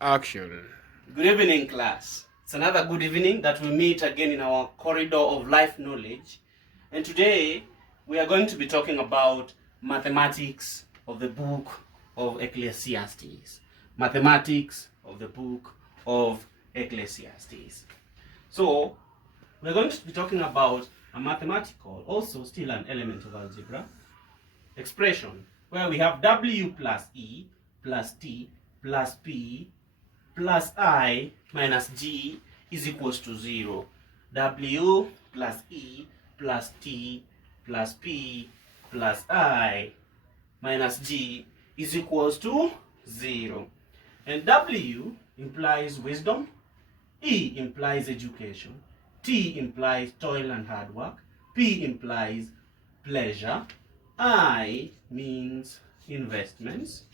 Action. Good evening, class. It's another good evening that we meet again in our corridor of life knowledge. And today we are going to be talking about mathematics of the book of Ecclesiastes. Mathematics of the book of Ecclesiastes. So we're going to be talking about a mathematical, also still an element of algebra, expression where we have W plus E plus T plus P plus I minus G is equals to 0. W plus E plus T plus P plus I minus G is equals to 0. And W implies wisdom, E implies education, T implies toil and hard work, P implies pleasure, I means investments,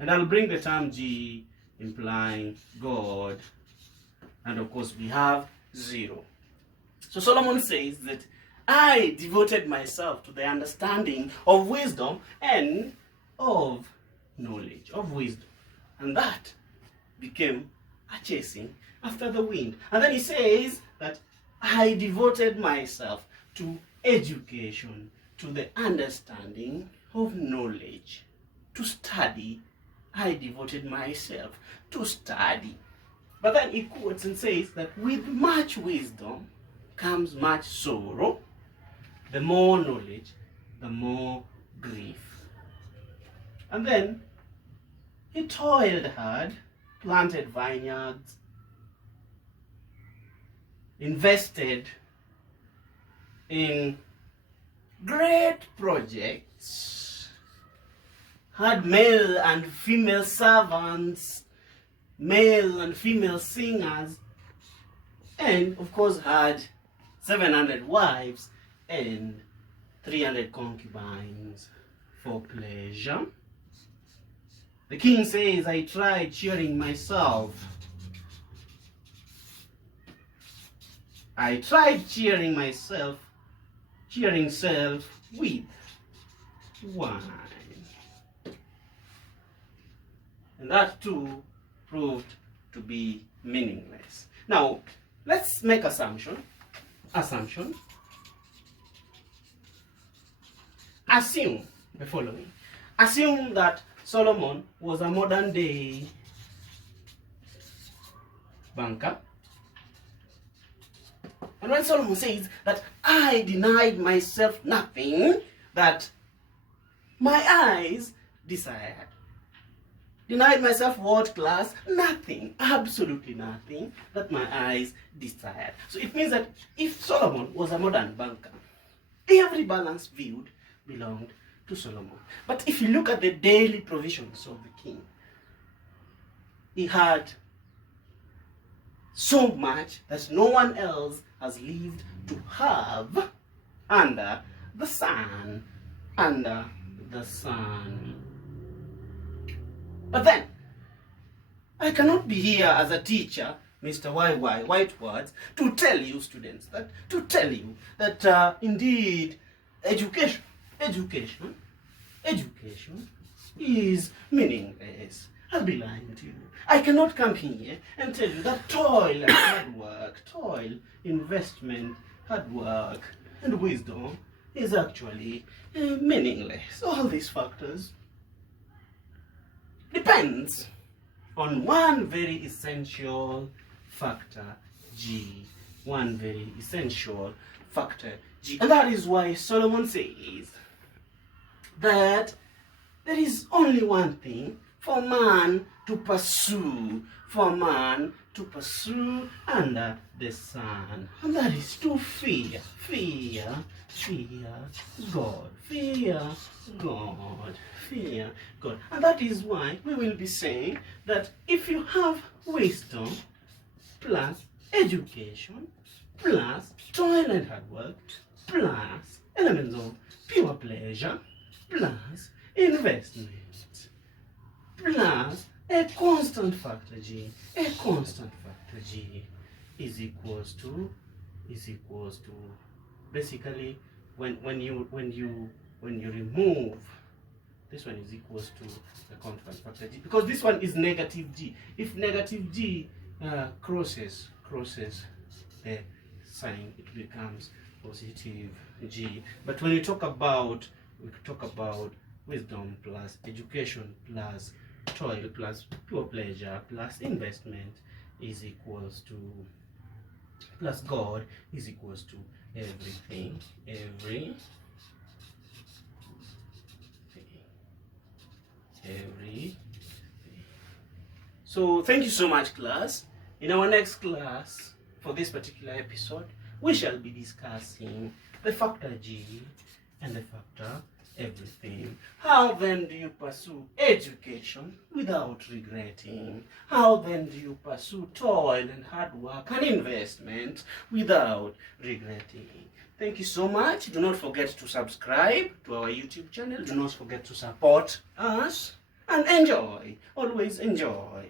and I'll bring the term G implying God, and of course we have 0. So Solomon says that I devoted myself to the understanding of wisdom and of knowledge, of wisdom, and that became a chasing after the wind. And then he says that I devoted myself to education, to the understanding of knowledge, to study. I devoted myself to study. But then he quotes and says that with much wisdom comes much sorrow. The more knowledge, the more grief. And then he toiled hard, planted vineyards, invested in great projects, had male and female servants, male and female singers, and of course had 700 wives and 300 concubines for pleasure. The king says, I tried cheering myself. I tried cheering self with wine. And that too proved to be meaningless. Now, let's make assumption. Assume the following. Assume that Solomon was a modern day banker. And when Solomon says that I denied myself nothing that my eyes desired. Denied myself what, class? Nothing, absolutely nothing that my eyes desired. So it means that if Solomon was a modern banker, every balance viewed belonged to Solomon. But if you look at the daily provisions of the king, he had so much that no one else has lived to have under the sun. Under the sun. But then, I cannot be here as a teacher, Mr. YY, white words, to tell you students that, indeed education is meaningless. I'll be lying to you. I cannot come here and tell you that toil and hard work, investment, hard work, and wisdom is actually meaningless. All these factors depends on one very essential factor, G. One very essential factor, G. And that is why Solomon says that there is only one thing for man to pursue, under the sun. And that is to fear God. Fear God. And that is why we will be saying that if you have wisdom plus education plus toil and hard work plus elements of pure pleasure plus investment plus a constant factor G is equals to basically when you remove This one is equals to the constant factor g, because this one is negative g. If negative g crosses the sign, it becomes positive g. But when we talk about wisdom plus education plus toil plus pure pleasure plus investment is equals to, plus God is equals to everything. So thank you so much, class. In our next class, for this particular episode, we shall be discussing the factor G and the factor everything. How then do you pursue education without regretting? How then do you pursue toil and hard work and investment without regretting? Thank you so much. Do not forget to subscribe to our YouTube channel. Do not forget to support us and enjoy. Always enjoy.